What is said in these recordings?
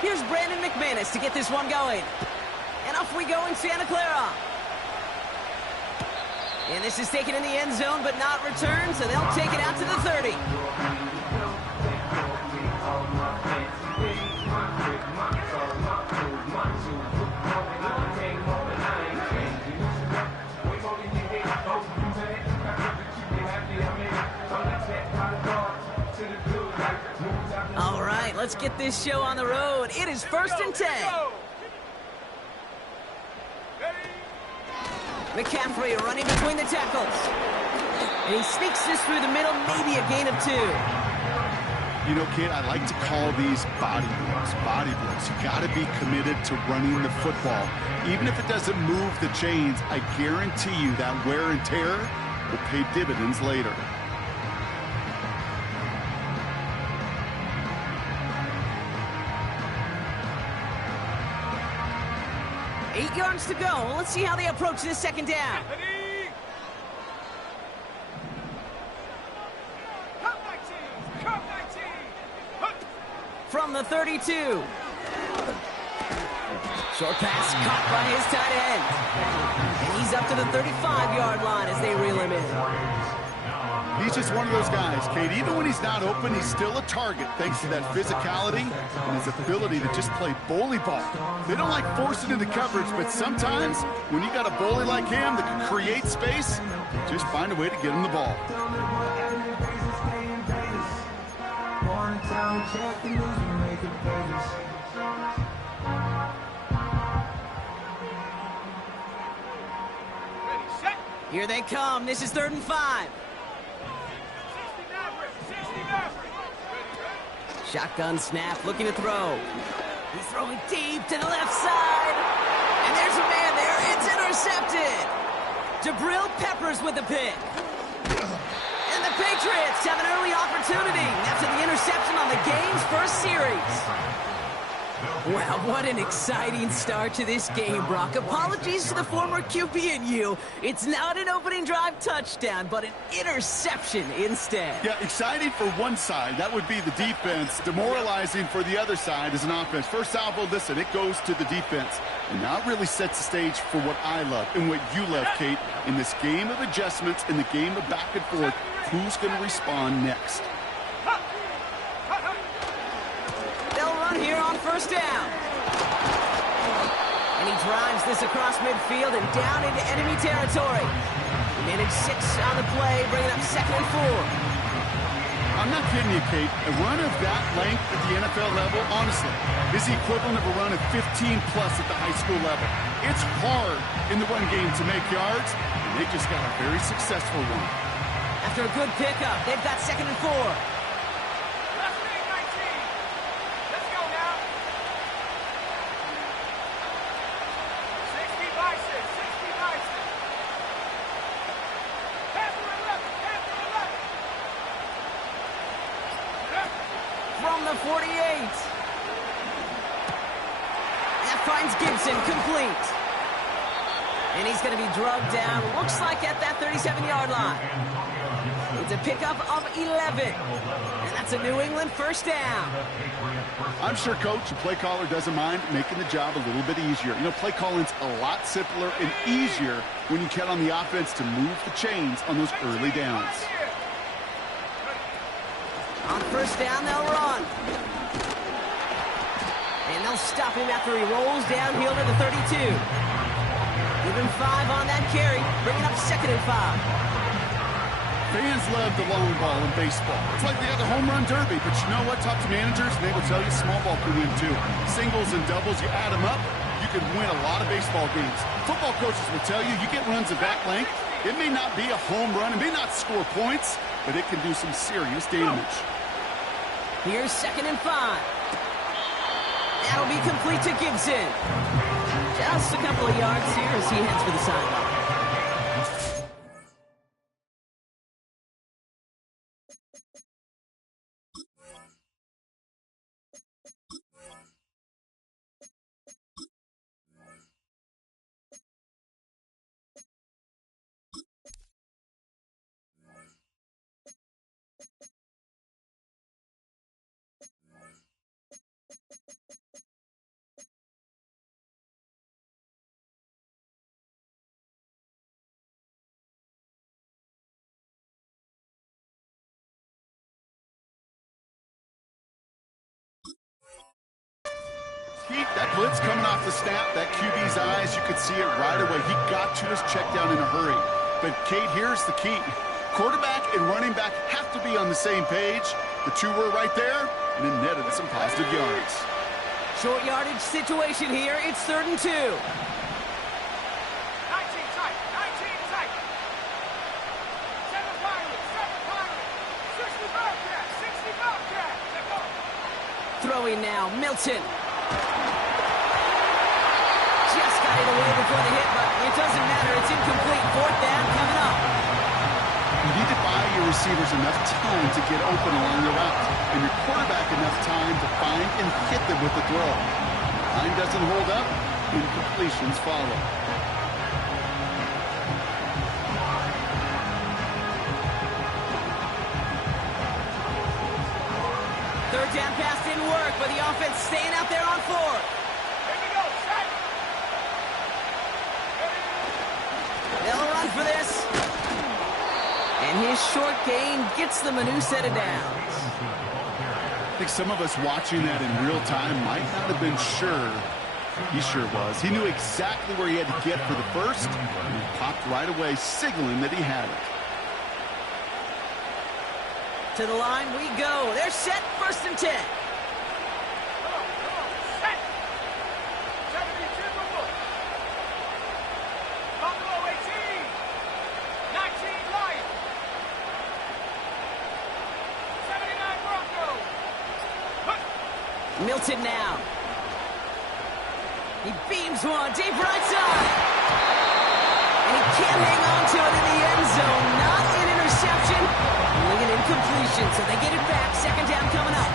Here's Brandon McManus to get this one going. And off we go in Santa Clara. And this is taken in the end zone, but not returned, so they'll take it out to the 30. All right, let's get this show on the road. It is 1st and 10. McCaffrey running between the tackles. And he sneaks this through the middle, maybe a gain of 2. You know, kid, I like to call these body blows. Body blows. You got to be committed to running the football. Even if it doesn't move the chains, I guarantee you that wear and tear will pay dividends later. Eight yards to go. Let's see how they approach this second down. From the 32. Short pass caught by his tight end. And he's up to the 35-yard line as they reel him in. He's just one of those guys, Kate. Even when he's not open, he's still a target thanks to that physicality and his ability to just play bully ball. They don't like forcing into coverage, but sometimes when you got a bully like him that can create space, just find a way to get him the ball. Here they come. This is 3rd and 5. Shotgun snap, looking to throw. He's throwing deep to the left side. And there's a man there. It's intercepted. Jabril Peppers with the pick. And the Patriots have an early opportunity after the interception on the game's first series. Wow, what an exciting start to this game, Brock. Apologies to the former QB and you. It's not an opening drive touchdown, but an interception instead. Yeah, exciting for one side. That would be the defense. Demoralizing for the other side as an offense. First salvo, listen, it goes to the defense. And now it really sets the stage for what I love and what you love, Kate. In this game of adjustments, in the game of back and forth, who's going to respond next? Here on 1st down. And he drives this across midfield and down into enemy territory. He managed 6 on the play, bringing up 2nd and 4. I'm not kidding you, Kate. A run of that length at the NFL level, honestly, is the equivalent of a run of 15-plus at the high school level. It's hard in the run game to make yards, and they just got a very successful one. After a good pickup, they've got 2nd and 4. From the 48. That finds Gibson complete. And he's going to be drugged down, looks like at that 37-yard line. It's a pickup of 11. And that's a New England 1st down. I'm sure coach and play caller doesn't mind making the job a little bit easier. You know, play calling's a lot simpler and easier when you count on the offense to move the chains on those early downs. On 1st down, they'll run. And they'll stop him after he rolls downhill to the 32. Give him 5 on that carry, bringing up 2nd and 5. Fans love the long ball in baseball. It's like they got the home run derby, but you know what? Talk to managers, and they will tell you small ball can win too. Singles and doubles, you add them up, you can win a lot of baseball games. Football coaches will tell you, you get runs of that length, it may not be a home run, it may not score points, but it can do some serious damage. Here's 2nd and 5. That'll be complete to Gibson. Just a couple of yards here as he heads for the sideline. Pete, that blitz coming off the snap, that QB's eyes, you could see it right away. He got to his check down in a hurry. But, Kate, here's the key. Quarterback and running back have to be on the same page. The two were right there, and it netted some positive yards. Short yardage situation here. It's 3rd and 2. 19 tight. 19 tight. 7 Pirates. 60 Bobcats. 60 Bobcats. Let's go. Throwing now, Milton. Just got it away before the hit, but it doesn't matter. It's incomplete. 4th down coming up. You need to buy your receivers enough time to get open along the route, and your quarterback enough time to find and hit them with the throw. Line doesn't hold up, incompletions follow. Third down pass didn't work, but the offense staying out there on 4th. Here we go. Set. They'll run for this. And his short gain gets them a new set of downs. I think some of us watching that in real time might not have been sure. He sure was. He knew exactly where he had to get for the first, and he popped right away, signaling that he had it. To the line we go. They're set, 1st and 10. Come on. Set. 72 foot. Buffalo 18. 19 Lions. 79 Broncos. Milton now. He beams one deep right side. And he can't hang on to it in the end zone. Not an interception. Only an incompletion, so they get it back. 2nd down coming up.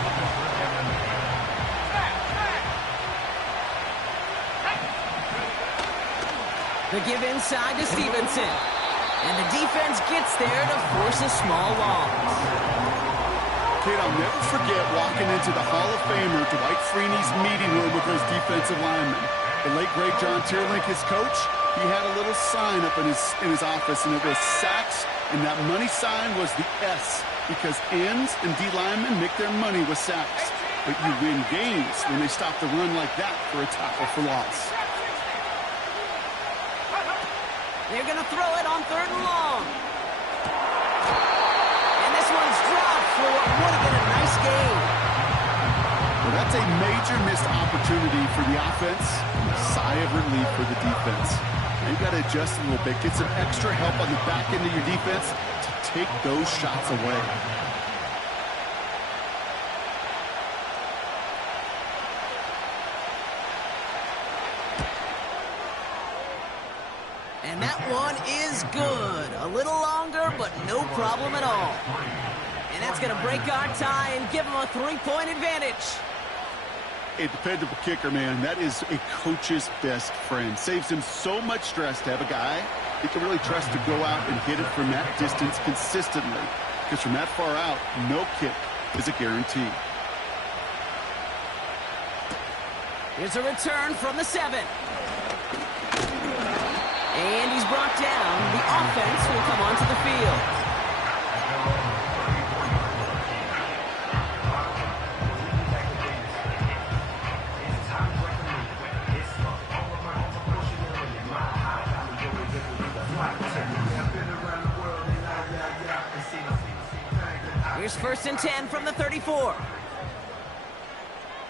The give inside to Stevenson. And the defense gets there to force a small loss. Kid, I'll never forget walking into the Hall of Famer Dwight Freeney's meeting room with those defensive linemen. The late, great John Tierlink, his coach, he had a little sign up in his office, and it was sacks, and that money sign was the S, because ends and D linemen make their money with sacks. But you win games when they stop the run like that for a tackle for loss. They're going to throw it on 3rd and long. And this one's dropped for what would have been a nice game. Well, that's a major missed opportunity for the offense, and a sigh of relief for the defense. Now you've got to adjust a little bit, get some extra help on the back end of your defense to take those shots away. And that one is good. A little longer, but no problem at all. And that's going to break our tie and give them a 3-point advantage. A dependable kicker, man. That is a coach's best friend. Saves him so much stress to have a guy he can really trust to go out and hit it from that distance consistently. Because from that far out, no kick is a guarantee. Here's a return from the 7. And he's brought down. The offense will come onto the field. Here's 1st and 10 from the 34.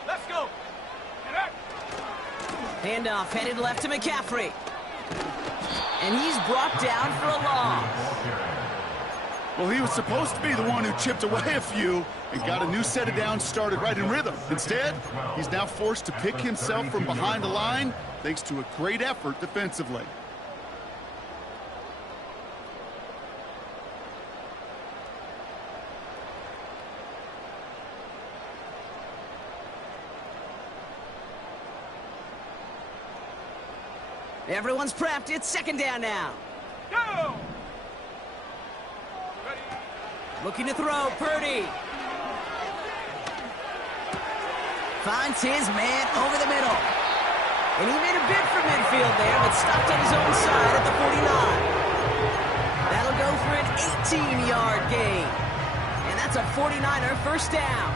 Let's go. Handoff headed left to McCaffrey. And he's brought down for a loss. Well, he was supposed to be the one who chipped away a few and got a new set of downs started right in rhythm. Instead, he's now forced to pick himself from behind the line thanks to a great effort defensively. Everyone's prepped. It's 2nd down now. Go! Looking to throw. Purdy. Finds his man over the middle. And he made a bid for midfield there, but stopped on his own side at the 49. That'll go for an 18-yard gain. And that's a 49er 1st down.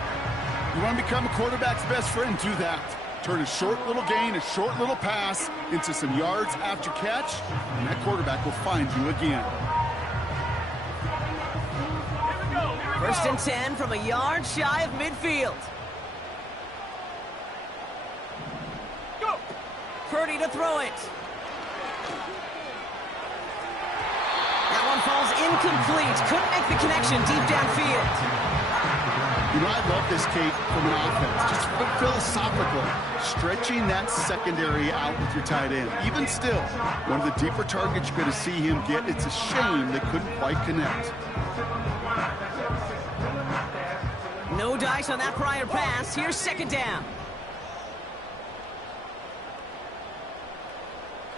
You want to become a quarterback's best friend, do that. Turn a short little gain, a short little pass into some yards after catch, and that quarterback will find you again. First and 10 from a yard shy of midfield. Go! Purdy to throw it. That one falls incomplete. Couldn't make the connection deep downfield. You know, I love this, Kate, from an offense. Just philosophically, stretching that secondary out with your tight end. Even still, one of the deeper targets you're going to see him get. It's a shame they couldn't quite connect. No dice on that prior pass. Here's second down.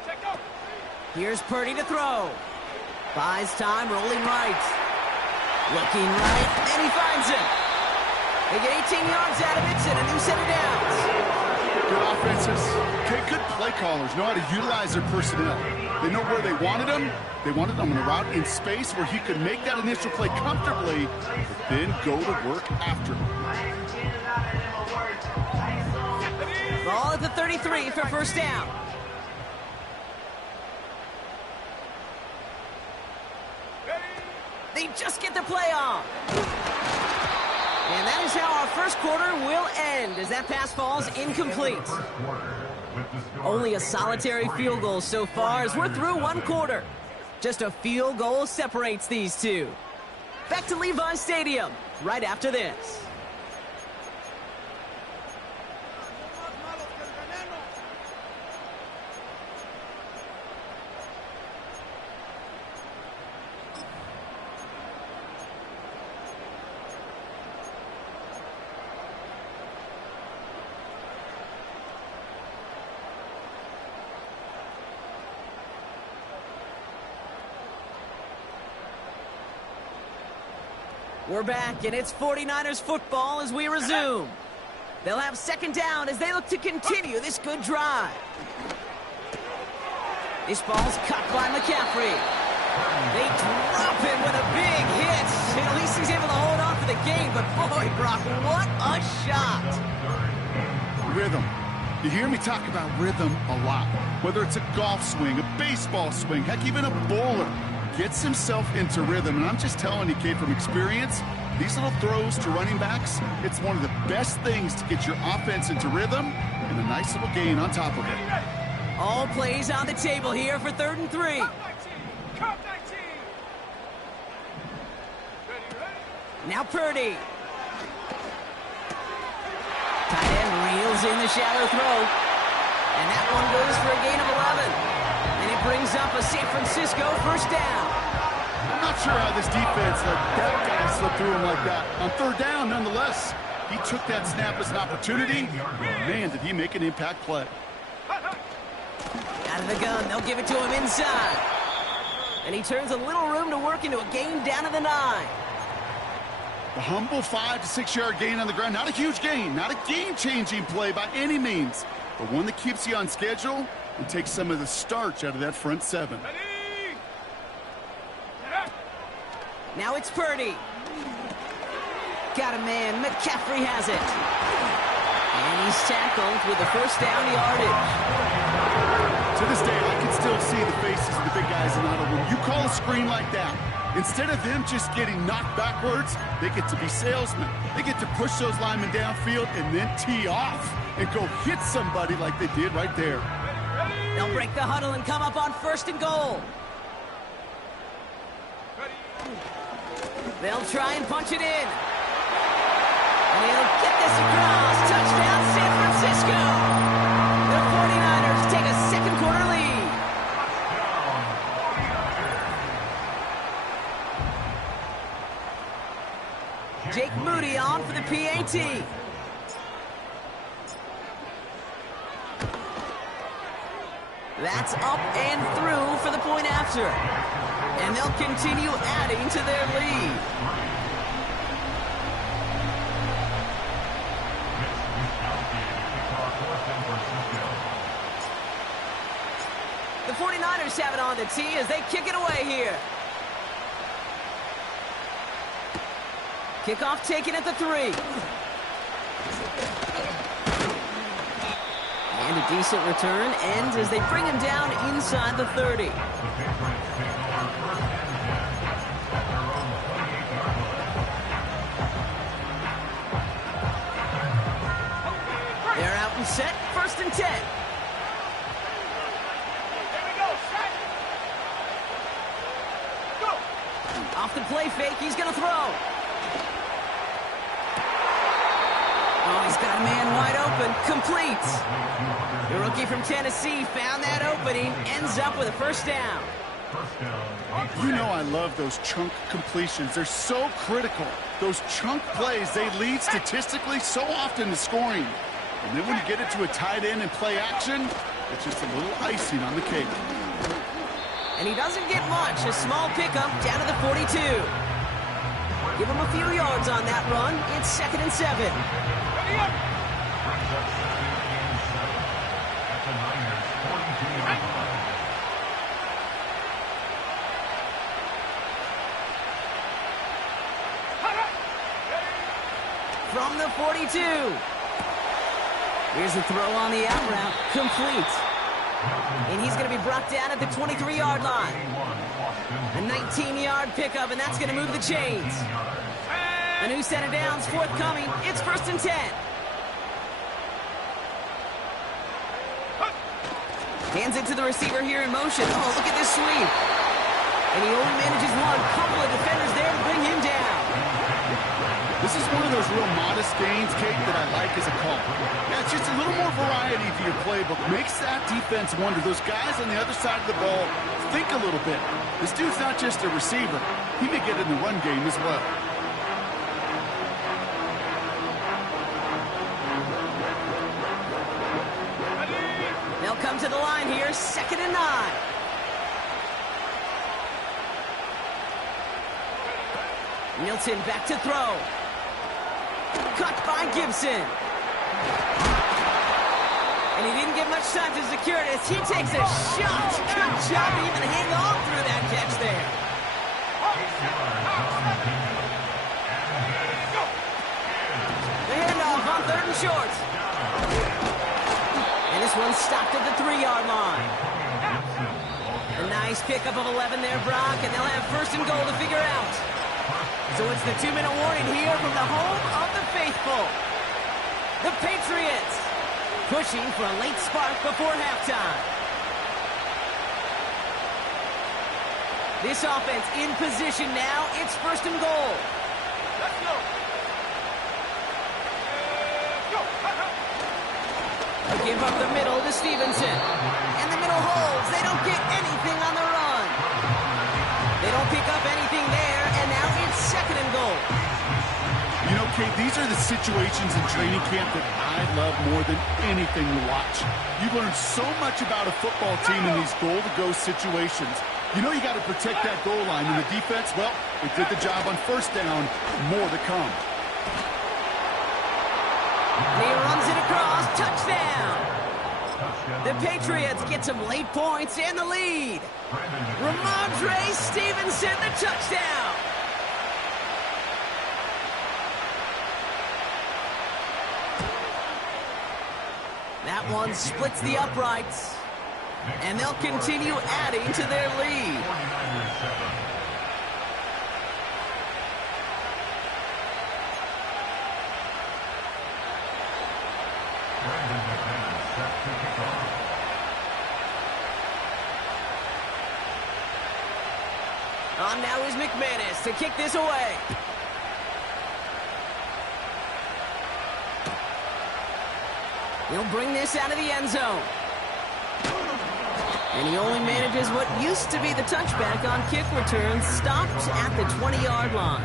Check out! Here's Purdy to throw. Buys time, rolling right. Looking right, and he finds it. They get 18 yards out of it and a new set of downs. Good offenses. Okay, good play callers know how to utilize their personnel. They know where they wanted them. They wanted them on a route in space where he could make that initial play comfortably, but then go to work after. Ball at the 33 for first down. They just get the play on. And that is how our first quarter will end as that pass falls incomplete. Only a solitary field goal so far as we're through one quarter. Just a field goal separates these two. Back to Levi Stadium right after this. We're back, and it's 49ers football as we resume. They'll have second down as they look to continue this good drive. This ball's cut by McCaffrey. They drop him with a big hit. At least he's able to hold on for the game, but boy, Brock, what a shot. Rhythm. You hear me talk about rhythm a lot. Whether it's a golf swing, a baseball swing, heck, even a bowler. Gets himself into rhythm, and I'm just telling you, Kate, from experience, these little throws to running backs, it's one of the best things to get your offense into rhythm and a nice little gain on top of it. All plays on the table here for 3rd and 3. Cup 19! Ready? Now Purdy. Tight end reels in the shallow throw, and that one goes for a gain of 11. And it brings up a San Francisco first down. I'm not sure how this defense let that guy slip through him like that. On 3rd down, nonetheless, he took that snap as an opportunity. Man, did he make an impact play. Out of the gun, they'll give it to him inside. And he turns a little room to work into a gain down to the 9. The humble 5 to 6 yard gain on the ground. Not a huge gain, not a game-changing play by any means, but one that keeps you on schedule and takes some of the starch out of that front 7. Ready? Now it's Purdy. Got a man. McCaffrey has it. And he's tackled with the first down yardage. To this day, I can still see the faces of the big guys in the huddle. When you call a screen like that, instead of them just getting knocked backwards, they get to be salesmen. They get to push those linemen downfield and then tee off and go hit somebody like they did right there. They'll break the huddle and come up on 1st and goal. They'll try and punch it in. And he'll get this across. Touchdown, San Francisco. The 49ers take a second quarter lead. Jake Moody on for the PAT. That's up and through for the point after. And they'll continue adding to their lead. The 49ers have it on the tee as they kick it away here. Kickoff taken at the 3. Decent return ends as they bring him down inside the 30. They're out and set, 1st and 10. Here we go, set. Go. Off the play fake, he's going to throw. Oh, he's got a man wide open, complete. The rookie from Tennessee found that opening, ends up with a 1st down. You know I love those chunk completions. They're so critical. Those chunk plays, they lead statistically so often to scoring. And then when you get it to a tight end and play action, it's just a little icing on the cake. And he doesn't get much. A small pickup down to the 42. Give him a few yards on that run. It's 2nd and 7. Ready up. From the 42. Here's the throw on the out route. Complete. And he's going to be brought down at the 23-yard line. A 19-yard pickup, and that's going to move the chains. A new set of downs forthcoming. It's 1st and 10. Hands it to the receiver here in motion. Oh, look at this sweep. And he only manages one. Couple of defenders there to bring him down. This is one of those real modest gains, Kate, that I like as a call. Yeah, it's just a little more variety to your playbook. Makes that defense wonder. Those guys on the other side of the ball think a little bit. This dude's not just a receiver. He may get in the run game as well. They'll come to the line here, 2nd and 9. Milton back to throw. Cut by Gibson. And he didn't get much time to secure it as he takes a shot. Good job to even hang on through that catch there. The handoff on 3rd and short. And this one's stopped at the 3-yard line. A nice pickup of 11 there, Brock, and they'll have 1st and goal to figure out. So it's the 2-minute warning here from the home of the faithful. The Patriots pushing for a late spark before halftime. This offense in position now. It's 1st and goal. Let's go. Go. Give up the middle to Stevenson. And the middle holds. They don't get anything on the run. They don't pick up anything there, and now it's 2nd and goal. You know, Kate, these are the situations in training camp that I love more than anything to watch. You learn so much about a football team in these goal-to-go situations. You know you got to protect that goal line, and the defense, well, they did the job on 1st down. More to come. And he runs it across. Touchdown. The Patriots get some late points and the lead. Ramondre Stevenson, the touchdown. That one splits the uprights. And they'll continue adding to their lead. On now is McManus to kick this away. He'll bring this out of the end zone. And he only manages what used to be the touchback on kick returns, stopped at the 20-yard line.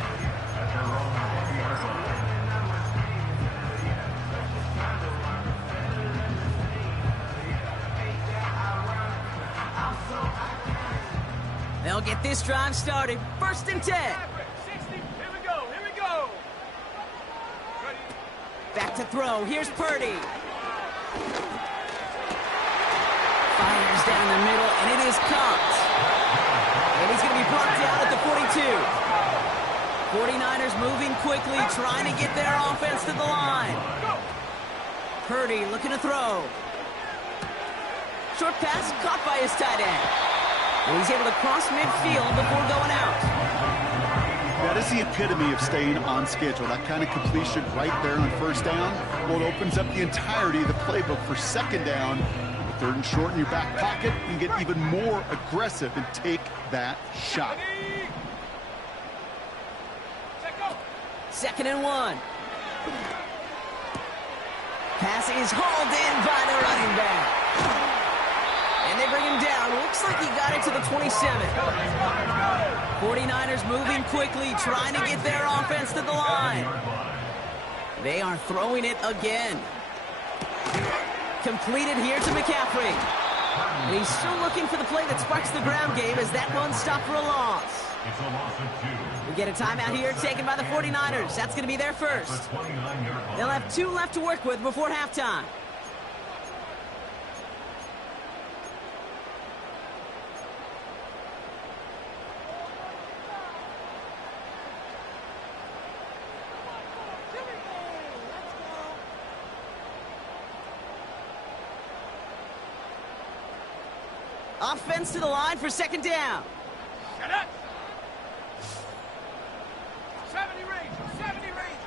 They'll get this drive started. 1st and 10. 60. Here we go. Here we go. Ready. Back to throw. Here's Purdy. Fires down the middle, and it is caught. And he's going to be brought down at the 42. 49ers moving quickly, trying to get their offense to the line. Purdy looking to throw. Short pass caught by his tight end. And he's able to cross midfield before going out. That is the epitome of staying on schedule. That kind of completion right there on first down. Well, it opens up the entirety of the playbook for second down. With third and short in your back pocket, you can get even more aggressive and take that shot. Second and 1. Pass is hauled in by the running back. And they bring him down. Looks like he got it to the 27. 49ers moving quickly, trying to get their offense to the line. They are throwing it again. Completed here to McCaffrey. And he's still looking for the play that sparks the ground game as that one stopped for a loss. It's a loss of 2. We get a timeout here taken by the 49ers. That's going to be their first. They'll have 2 left to work with before halftime. Offense to the line for second down. Shut up! 70 range, 70 range.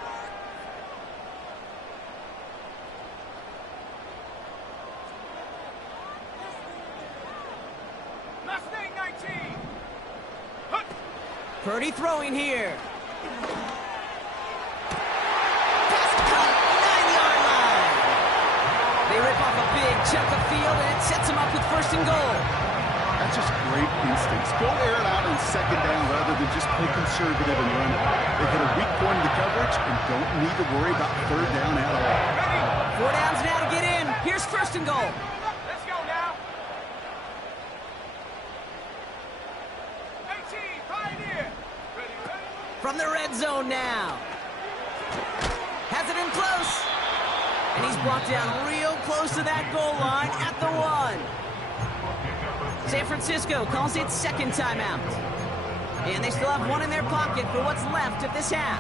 Mustang 19. Hook. Purdy throwing here. Pass cut, 9-yard line. They rip off a big chunk of field, and it sets them up with first and goal. That's just great instincts. Go air it out on second down rather than just play conservative and run it. They get a weak point in the coverage and don't need to worry about third down at all. 4 downs now to get in. Here's first and goal. Let's go now. 18, Pioneer. Ready, ready. From the red zone now. Has it in close. And he's brought down real close to that goal line at the 1. San Francisco calls it second timeout. And they still have 1 in their pocket for what's left of this half.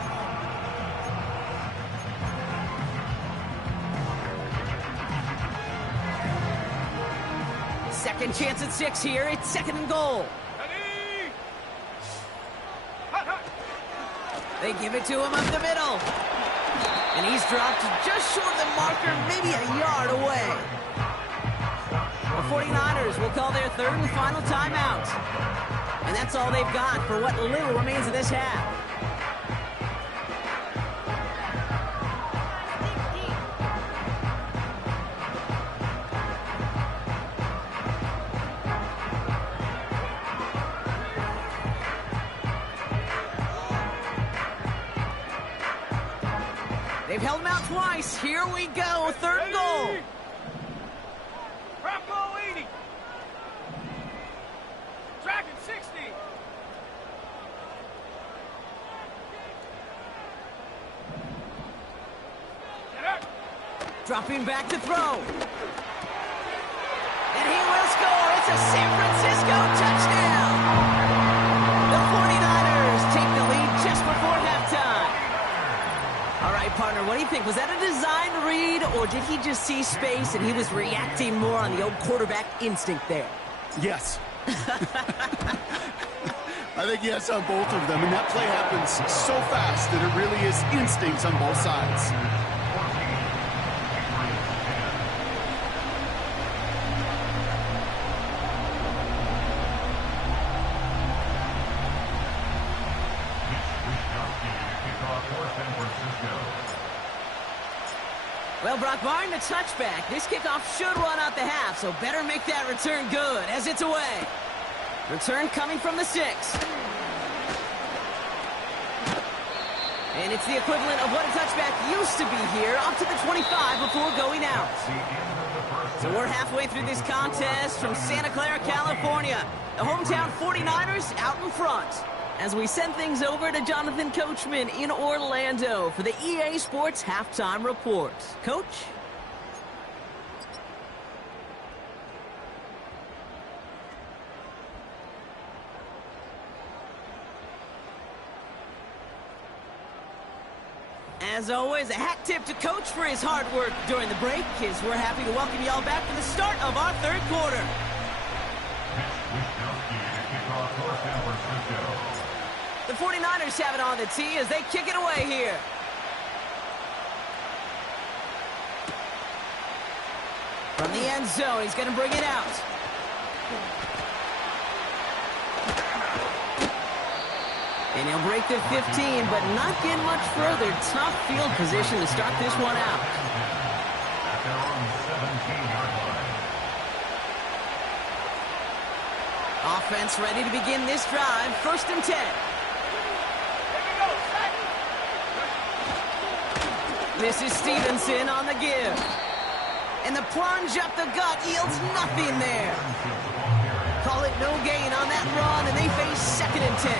Second chance at 6 here. It's second and goal. Ready. Hut, hut. They give it to him up the middle. And he's dropped just short of the marker, maybe a yard away. The 49ers will call their third and final timeout. And that's all they've got for what little remains of this half. They've held him out twice. Here we go, third and goal. Prop goal 80. Dragon 60. Get up. Dropping back to throw. And he will score. It's a San Francisco touchdown. The 49ers take the lead just before halftime. All right, partner, what do you think? Was that a design read, or did he just see space and he was reacting more on the old quarterback instinct there? Yes. I think yes on both of them, and that play happens so fast that it really is instincts on both sides. Well, Brock, barring the touchback, this kickoff should run out the half, so better make that return good as it's away. Return coming from the 6. And it's the equivalent of what a touchback used to be here, up to the 25 before going out. So we're halfway through this contest from Santa Clara, California. The hometown 49ers out in front, as we send things over to Jonathan Coachman in Orlando for the EA Sports Halftime Report. Coach? As As always, a hat tip to Coach for his hard work during the break, as we're happy to welcome y'all back for the start of our third quarter. The 49ers have it on the tee as they kick it away here. From the end zone, he's going to bring it out. And he'll break the 15, but not get much further. Tough field position to start this one out. Offense ready to begin this drive. 1st and 10. This is Stevenson on the give. And the plunge up the gut yields nothing there. Call it no gain on that run, and they face 2nd and 10.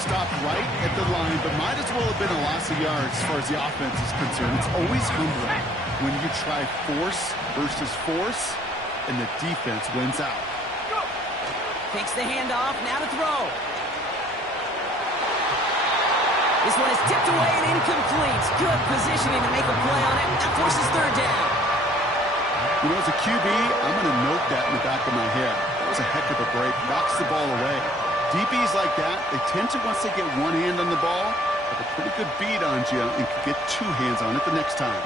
Stopped right at the line, but might as well have been a loss of yards as far as the offense is concerned. It's always humbling when you try force versus force, and the defense wins out. Takes the handoff, now to throw. This one is tipped away and incomplete. Good positioning to make a play on it. That forces 3rd down. You know, as a QB, I'm going to note that in the back of my head. That was a heck of a break. Knocks the ball away. DBs like that, they tend to, once they get one hand on the ball, have a pretty good beat on you and can get 2 hands on it the next time.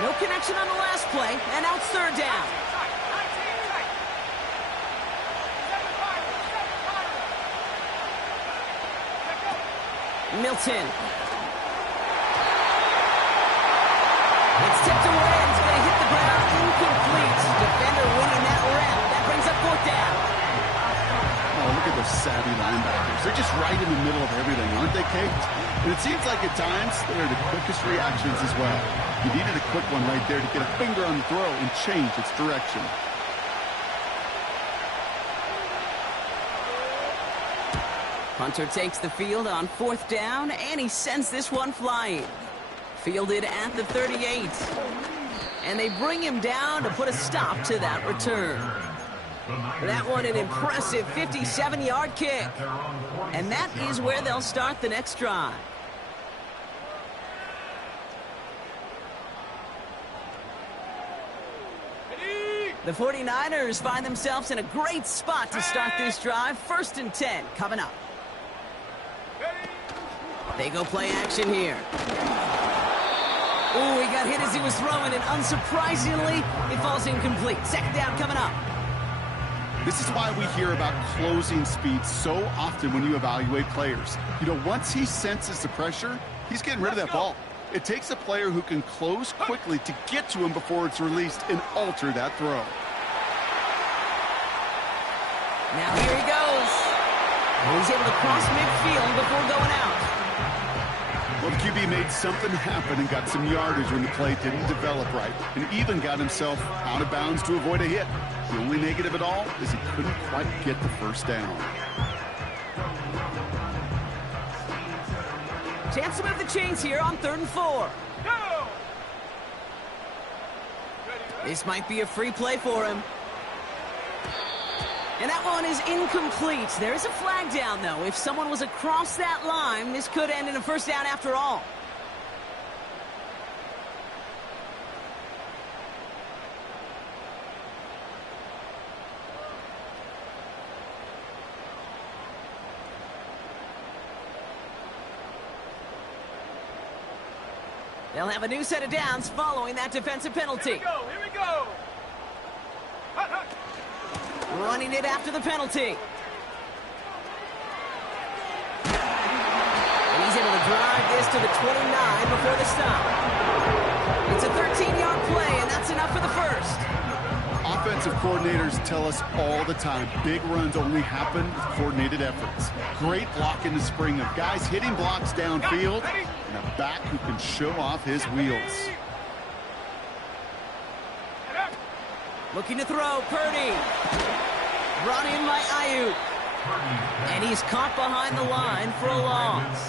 No connection on the last play, and now it's 3rd down. Milton. It's tipped away and it's going to hit the ground incomplete. Defender winning that round. That brings up 4th down. Oh, look at those savvy linebackers. They're just right in the middle of everything, aren't they, Kate? And it seems like at times they're the quickest reactions as well. You needed a quick one right there to get a finger on the throw and change its direction. Hunter takes the field on 4th down, and he sends this one flying. Fielded at the 38. And they bring him down to put a stop to that return. That one an impressive 57-yard kick. And that is where they'll start the next drive. The 49ers find themselves in a great spot to start this drive. 1st and 10 coming up. They go play action here. Ooh, he got hit as he was throwing, and unsurprisingly, it falls incomplete. 2nd down coming up. This is why we hear about closing speed so often when you evaluate players. You know, once he senses the pressure, he's getting rid of that ball. It takes a player who can close quickly to get to him before it's released and alter that throw. Now here he goes. And he's able to cross midfield before going out. Well, the QB made something happen and got some yardage when the play didn't develop right, and even got himself out of bounds to avoid a hit. The only negative at all is he couldn't quite get the 1st down. Chance to move the chains here on 3rd and 4. This might be a free play for him. And that one is incomplete. There's a flag down, though. If someone was across that line, this could end in a 1st down after all. They'll have a new set of downs following that defensive penalty. Here we go. Running it after the penalty. And he's able to drive this to the 29 before the stop. It's a 13-yard play, and that's enough for the 1st. Offensive coordinators tell us all the time, big runs only happen with coordinated efforts. Great block in the spring of guys hitting blocks downfield, and a back who can show off his wheels. Looking to throw, Purdy. Brought in by Ayuk. And he's caught behind the line for a loss.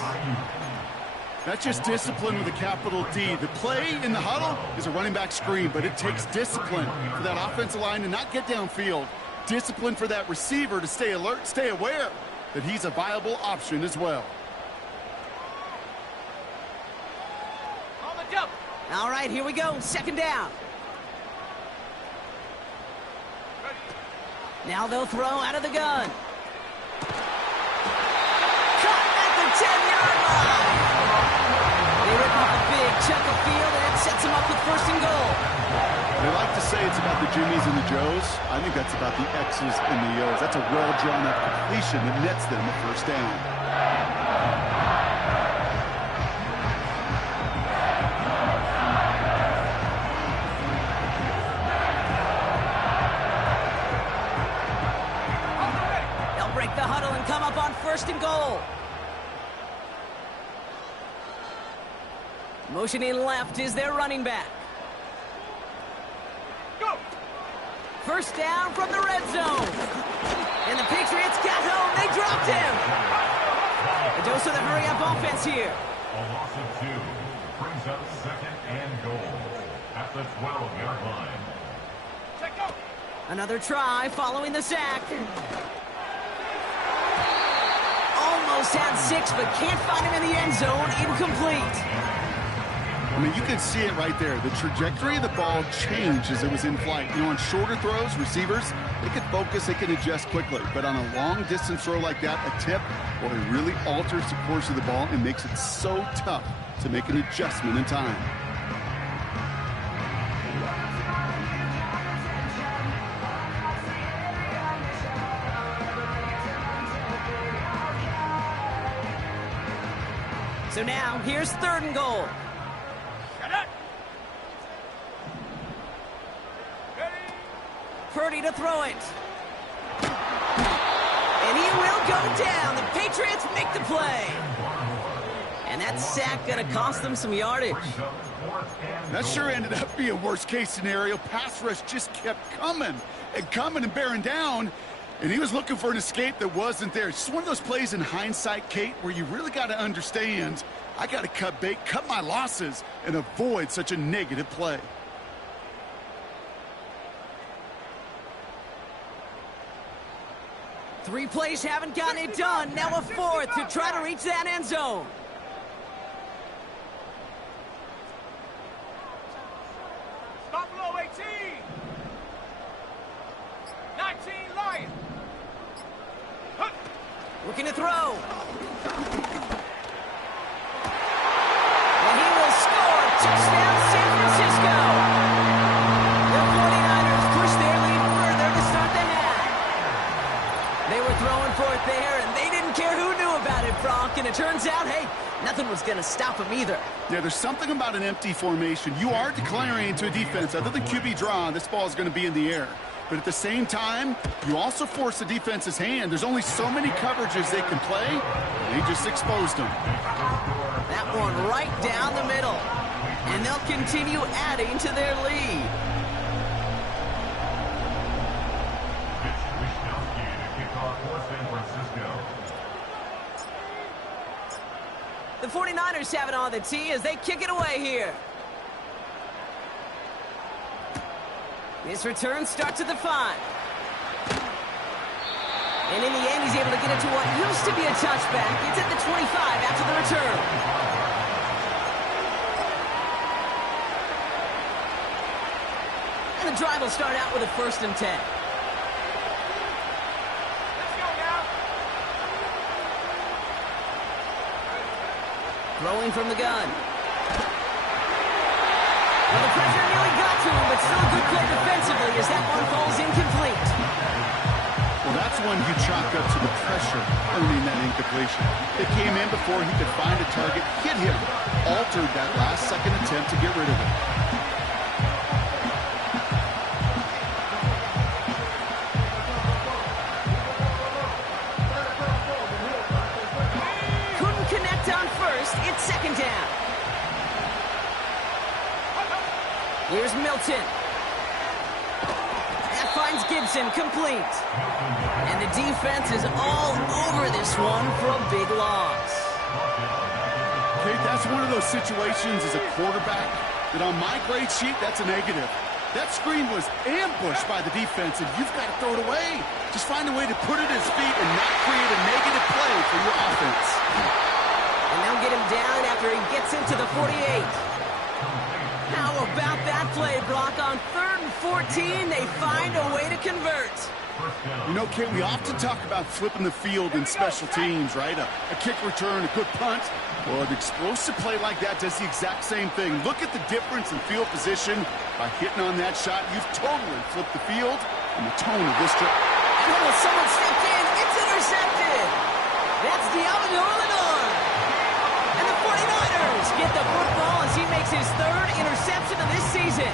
That's just discipline with a capital D. The play in the huddle is a running back screen, but it takes discipline for that offensive line to not get downfield. Discipline for that receiver to stay alert, stay aware. that he's a viable option as well. On the double. All right, here we go. Second down. Now they'll throw out of the gun. Caught at the 10-yard line. They rip off a big chunk of field, and it sets them up with first and goal. They like to say it's about the Jimmies and the Joes. I think that's about the X's and the O's. That's a well-drawn-up completion that nets them a first down. They'll break the huddle and come up on first and goal. Motioning left is their running back. Go. First down from the red zone. And the Patriots got home. They dropped him. A dose of the hurry-up offense here. A loss of 2 brings up second and goal at the 12-yard line. Check go. Another try following the sack. Almost had 6, but can't find him in the end zone. Incomplete. I mean, you can see it right there. The trajectory of the ball changed as it was in flight. You know, on shorter throws, receivers, they can focus, they can adjust quickly. But on a long-distance throw like that, a tip, well, it really alters the course of the ball and makes it so tough to make an adjustment in time. So now, here's third and goal. Purdy to throw it. And he will go down. The Patriots make the play. And that sack going to cost them some yardage. That sure ended up being a worst-case scenario. Pass rush just kept coming and bearing down. And he was looking for an escape that wasn't there. It's just one of those plays in hindsight, Kate, where you really got to understand, I got to cut bait, cut my losses, and avoid such a negative play. Three plays haven't gotten it done. Now a fourth to try to reach that end zone. Stop below 18. 19 Lion. Looking to throw. And he will score. Touchdown, San Francisco. The 49ers push their lead further to start the half. They were throwing for it there, and they didn't care who knew about it, Bronk. And it turns out, hey, nothing was going to stop them either. Yeah, there's something about an empty formation. You are declaring to a defense, other than QB draw, this ball is going to be in the air. But at the same time, you also force the defense's hand. There's only so many coverages they can play. They just exposed them. That one right down the middle. And they'll continue adding to their lead. The 49ers have it on the tee as they kick it away here. This return starts at the 5. And in the end, he's able to get it to what used to be a touchback. It's at the 25 after the return. And the drive will start out with a 1st and 10. Let's go now. Throwing from the gun. Well, the pressure nearly got to him, but still a good play defensively as that one falls incomplete. Well, that's one you chalk up to the pressure earning that incompletion. It came in before he could find a target, hit him, altered that last-second attempt to get rid of it. Couldn't connect on first. It's 2nd down. Here's Milton. That finds Gibson complete. And the defense is all over this one for a big loss. Kate, that's one of those situations as a quarterback that on my grade sheet, that's a negative. That screen was ambushed by the defense, and you've got to throw it away. Just find a way to put it at his feet and not create a negative play for your offense. And they'll get him down after he gets into the 48. How about that play, Brock? On 3rd and 14, they find a way to convert. You know, Kate, we often talk about flipping the field in special teams, right? A kick return, a good punt. Well, an explosive play like that does the exact same thing. Look at the difference in field position. By hitting on that shot, you've totally flipped the field and the tone of this trip. Oh, someone stepped in. It's intercepted. That's Diablo Lenore. And the 49ers get the football as he makes his 3rd interception of this season.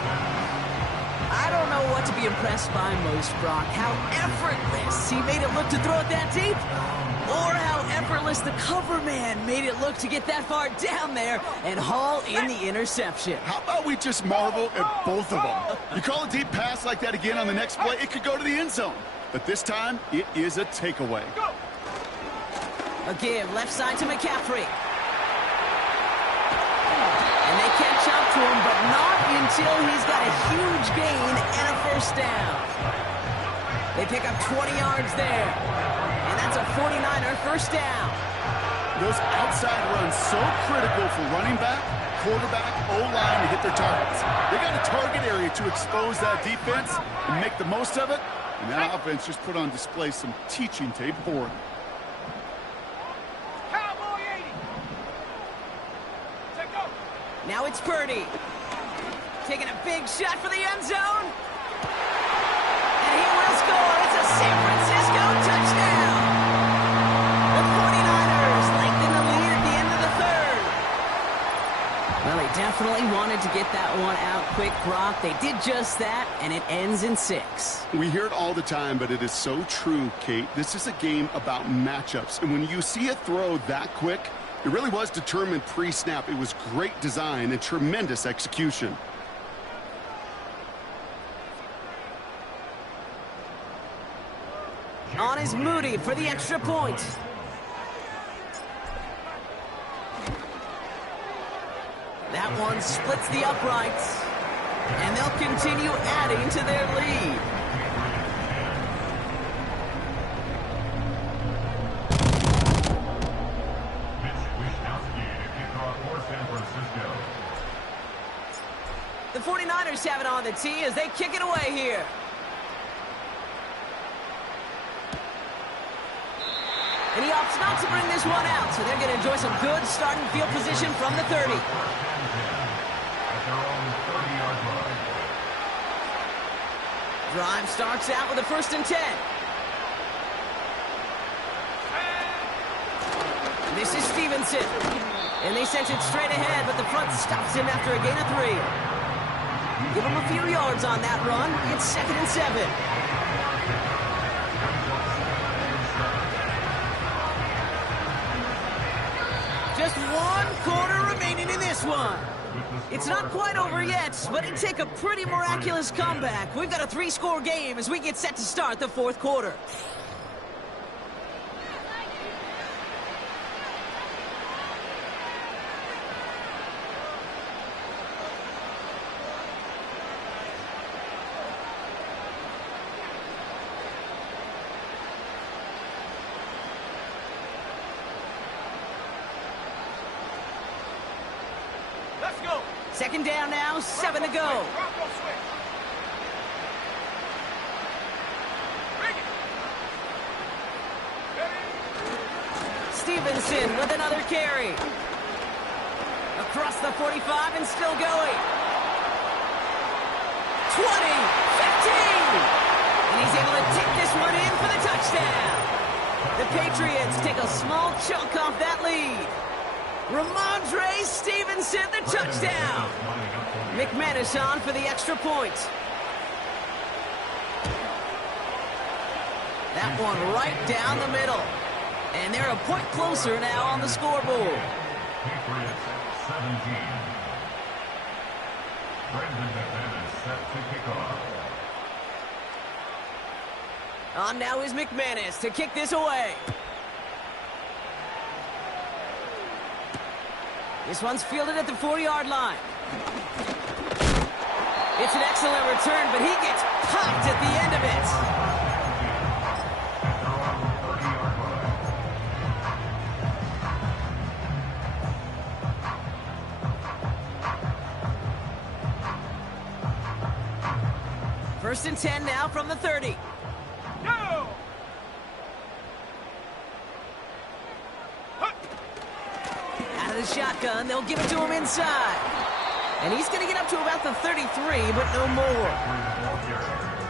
I don't know what to be impressed by most, Brock. How effortless he made it look to throw it that deep, or how effortless the cover man made it look to get that far down there and haul in the interception. How about we just marvel at both of them? You call a deep pass like that again on the next play, it could go to the end zone. But this time, it is a takeaway. Again, left side to McCaffrey. And they catch up to him, but not until he's got a huge gain and a first down. They pick up 20 yards there. And that's a 49er first down. Those outside runs so critical for running back, quarterback, O-line to hit their targets. They got a target area to expose that defense and make the most of it. And that offense just put on display some teaching tape for them. Cowboy 80. Take go. Now it's Purdy. Taking a big shot for the end zone. And he will score. It's a San Francisco touchdown. The 49ers lengthen the lead at the end of the 3rd. Well, they definitely wanted to get that one out quick, Brock. They did just that, and it ends in 6. We hear it all the time, but it is so true, Kate. This is a game about matchups. And when you see a throw that quick, it really was determined pre-snap. It was great design and tremendous execution. On is Moody for the extra point. That one splits the uprights. And they'll continue adding to their lead. The 49ers have it on the tee as they kick it away here. And he opts not to bring this one out, so they're going to enjoy some good starting field position from the 30. Drive starts out with a 1st and 10. This is Stevenson. And they sent it straight ahead, but the front stops him after a gain of 3. Give him a few yards on that run. It's 2nd and 7. Just 1 quarter remaining in this one. It's not quite over yet, but it'd take a pretty miraculous comeback. We've got a 3-score game as we get set to start the 4th quarter. Let's go. 2nd down now, 7 to go. Bronco switch. Bring it. Stevenson with another carry. Across the 45 and still going. 20, 15. And he's able to take this one in for the touchdown. The Patriots take a small chunk off that lead. Ramondre Stevenson, the touchdown. McManus on for the extra point. That one right down the middle. And they're a point closer now on the scoreboard. Patriots 17. Brendan McManus set to kick off. On now is McManus to kick this away. This one's fielded at the 4-yard line. It's an excellent return, but he gets popped at the end of it. First and 10 now from the 30. Go! Out of the shotgun, they'll give it to him inside. And he's going to get up to about the 33, but no more.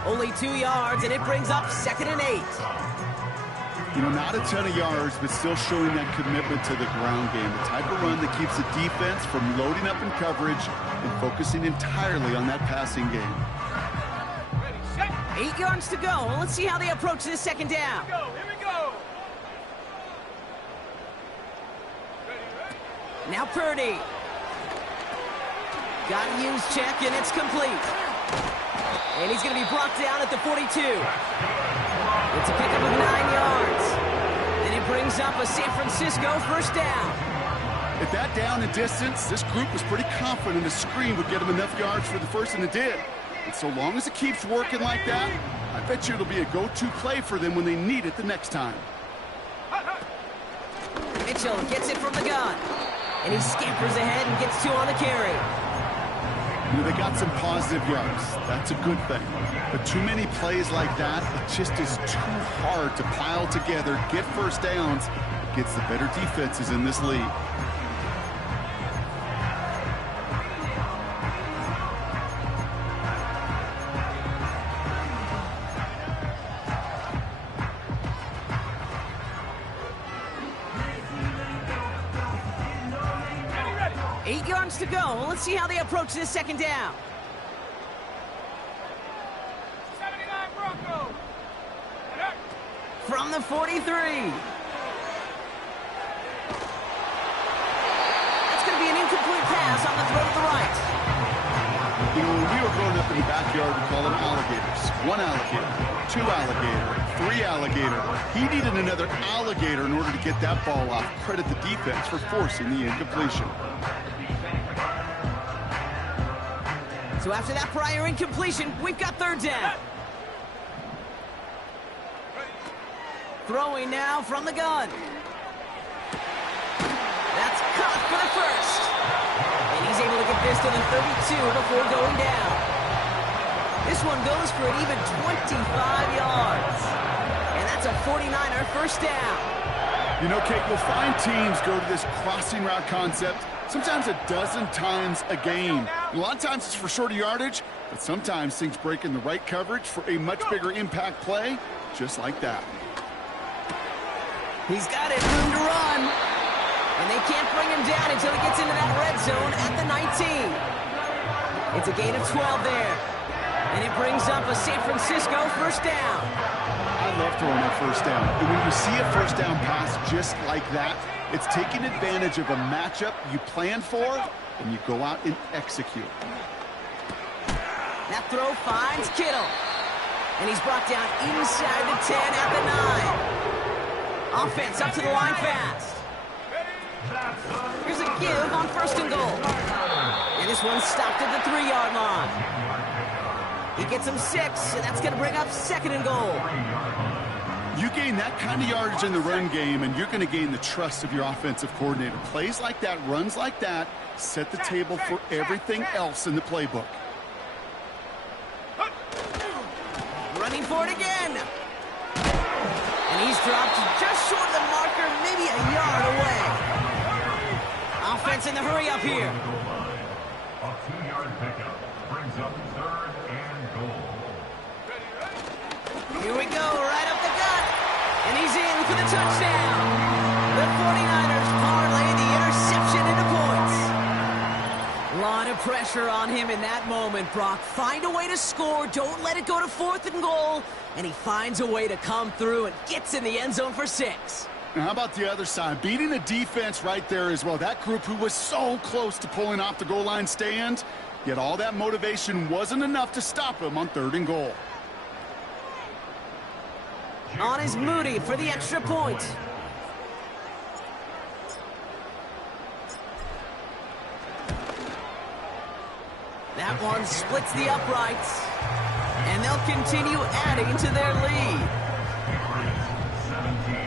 Only 2 yards, and it brings up 2nd and 8. You know, not a ton of yards, but still showing that commitment to the ground game. The type of run that keeps the defense from loading up in coverage and focusing entirely on that passing game. 8 yards to go. Let's see how they approach this 2nd down. Here we go! Now Purdy. Got a use check, and it's complete. And he's going to be brought down at the 42. It's a pickup of 9 yards. And it brings up a San Francisco first down. At that down and distance, this group was pretty confident the screen would get them enough yards for the first, and it did. And so long as it keeps working like that, I bet you it'll be a go-to play for them when they need it the next time. Mitchell gets it from the gun. And he scampers ahead and gets 2 on the carry. You know, they got some positive yards. That's a good thing. But too many plays like that, it just is too hard to pile together, get first downs. It gets the better defenses in this league. To go. Let's see how they approach this 2nd down. 79 Broncos! From the 43. That's going to be an incomplete pass on the throw to the right. You know, when we were growing up in the backyard, we called them alligators. 1 alligator, 2 alligator, 3 alligator. He needed another alligator in order to get that ball off. Credit the defense for forcing the incompletion. So after that prior incompletion, we've got 3rd down. Throwing now from the gun. That's caught for the first. And he's able to get this to the 32 before going down. This one goes for an even 25 yards. And that's a 49er first down. You know, Kate, we'll find teams go to this crossing route concept sometimes a dozen times a game. A lot of times it's for shorter yardage, but sometimes things break in the right coverage for a much bigger impact play, just like that. He's got it, room to run. And they can't bring him down until he gets into that red zone at the 19. It's a gain of 12 there. And it brings up a San Francisco first down. I love throwing that first down. And when you see a first down pass just like that, it's taking advantage of a matchup you plan for, and you go out and execute. That throw finds Kittle. And he's brought down inside the 10 at the 9. Offense up to the line fast. Here's a give on 1st and goal. And this one's stopped at the 3-yard line. He gets him 6, and that's going to bring up 2nd and goal. You gain that kind of yardage in the run game, and you're going to gain the trust of your offensive coordinator. Plays like that, runs like that, set the table for everything else in the playbook. Running for it again. And he's dropped just short of the marker, maybe a yard away. Offense in the hurry up here. A 2-yard pickup brings up 3rd and goal. Here we go, right up the gut. And he's in for the touchdown. The 49ers parlay the interception into points. A lot of pressure on him in that moment, Brock. Find a way to score. Don't let it go to 4th and goal. And he finds a way to come through and gets in the end zone for 6. Now, how about the other side? Beating the defense right there as well. That group who was so close to pulling off the goal line stand, yet all that motivation wasn't enough to stop him on 3rd and goal. On is Moody for the extra point. That one splits the uprights. And they'll continue adding to their lead. Patriots 17.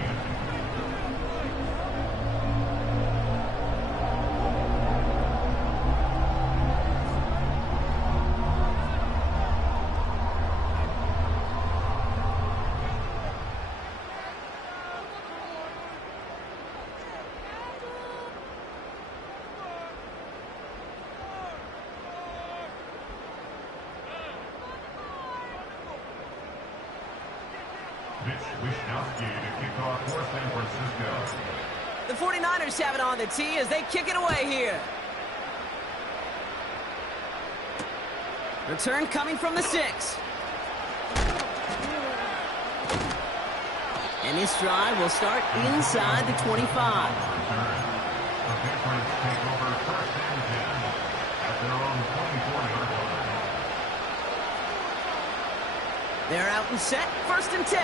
The 49ers have it on the tee as they kick it away here. Return coming from the 6. And this drive will start inside the 25. The Patriots take over first and 10 at their own 24-yard line. They're out and set, first and 10.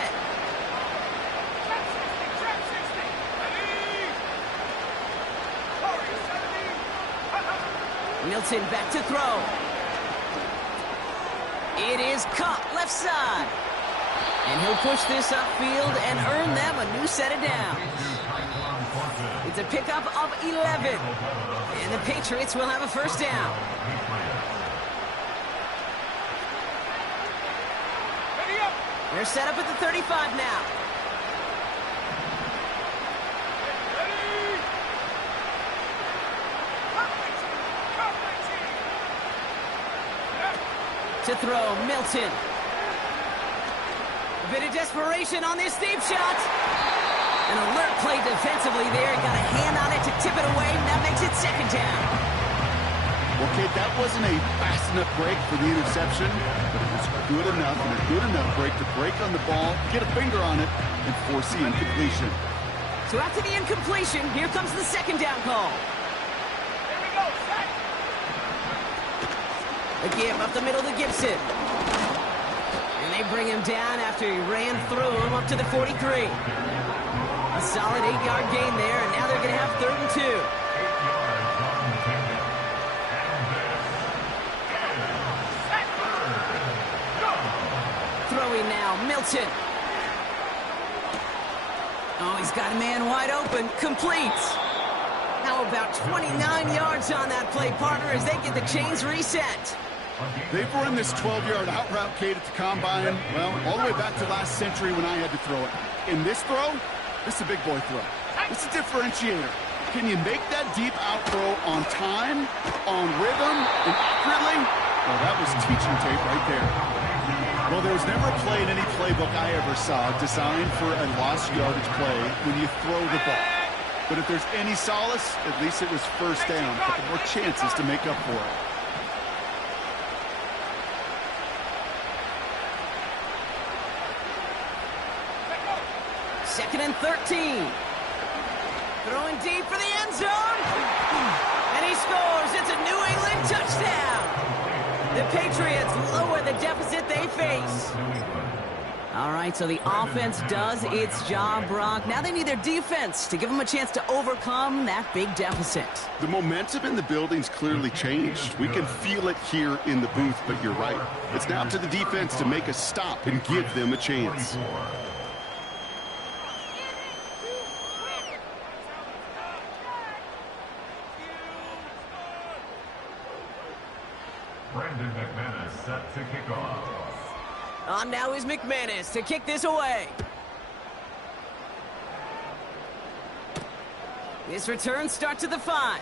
Milton back to throw. It is caught left side. And he'll push this upfield and earn them a new set of downs. It's a pickup of 11. And the Patriots will have a first down. They're set up at the 35 now. To throw, Milton. A bit of desperation on this deep shot. An alert play defensively there. Got a hand on it to tip it away. That makes it second down. Well, Kate, that wasn't a fast enough break for the interception, but it was good enough and a good enough break to break on the ball, get a finger on it, and force the incompletion. So after the incompletion, here comes the second down call. Here we go, set. A give up the middle to Gibson. And they bring him down after he ran through him up to the 43. A solid 8-yard gain there, and now they're going to have 3rd and 2. 8 yards on the pickup. Throwing now, Milton. Oh, he's got a man wide open. Complete. How about 29 yards on that play, partner, as they get the chains reset. They've run this 12-yard out route, Kate, at the combine, well, all the way back to last century when I had to throw it. In this throw, this is a big boy throw. It's a differentiator. Can you make that deep out throw on time, on rhythm, and accurately? Well, that was teaching tape right there. Well, there was never a play in any playbook I ever saw designed for a lost yardage play when you throw the ball. But if there's any solace, at least it was first down, but more chances to make up for it. Second and 13. Throwing deep for the end zone. And he scores. It's a New England touchdown. The Patriots lower the deficit they face. All right, so the offense does its job, Brock. Now they need their defense to give them a chance to overcome that big deficit. The momentum in the building's clearly changed. We can feel it here in the booth, but you're right. It's now up to the defense to make a stop and give them a chance. Brandon McManus set to kick off. On now is McManus to kick this away. This return starts at the 5.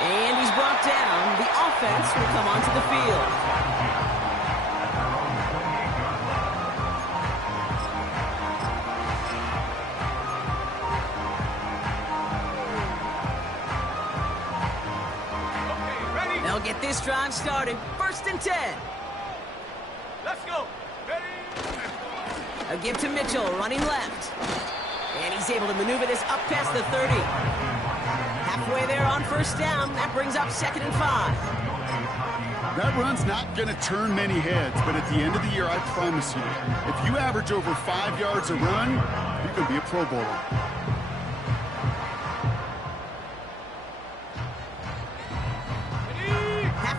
And he's brought down. The offense will come onto the field. They'll get this drive started. First and 10. Let's go. Ready? A give to Mitchell, running left. And he's able to maneuver this up past the 30. Halfway there on first down. That brings up 2nd and 5. That run's not going to turn many heads, but at the end of the year, I promise you, if you average over 5 yards a run, you're going to be a Pro Bowler.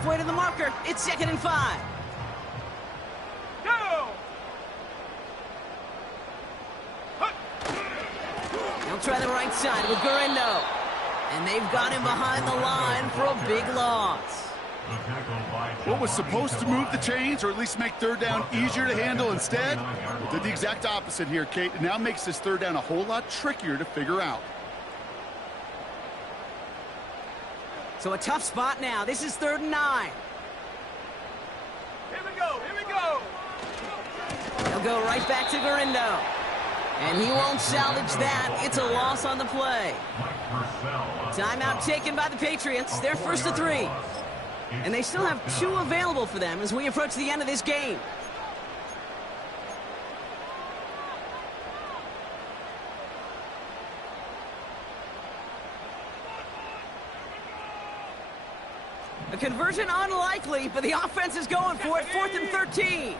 halfway to the marker. It's 2nd and 5. Go! They'll try the right side with Gurindo. And they've got him behind the line for a big loss. What was supposed to move the chains, or at least make 3rd down easier to handle instead, did the exact opposite here, Kate. It now makes this 3rd down a whole lot trickier to figure out. So a tough spot now. This is 3rd and 9. Here we go, here we go! They'll go right back to Gurindo. And he won't salvage that. It's a loss on the play. Timeout taken by the Patriots. They're 1st and 3. And they still have 2 available for them as we approach the end of this game. A conversion unlikely, but the offense is going for it. 4th and 13. 60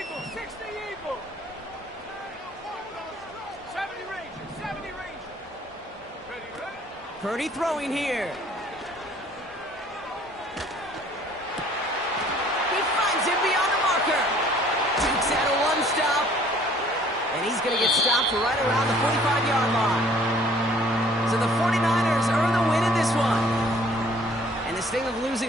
Eagles, 60 Eagles! 70 Rangers, 70 Rangers! Ready, ready? Purdy throwing here. He finds him beyond the marker. Takes out a 1-stop. And he's going to get stopped right around the 45-yard line. So the 49ers earn the win in this one. And this thing of losing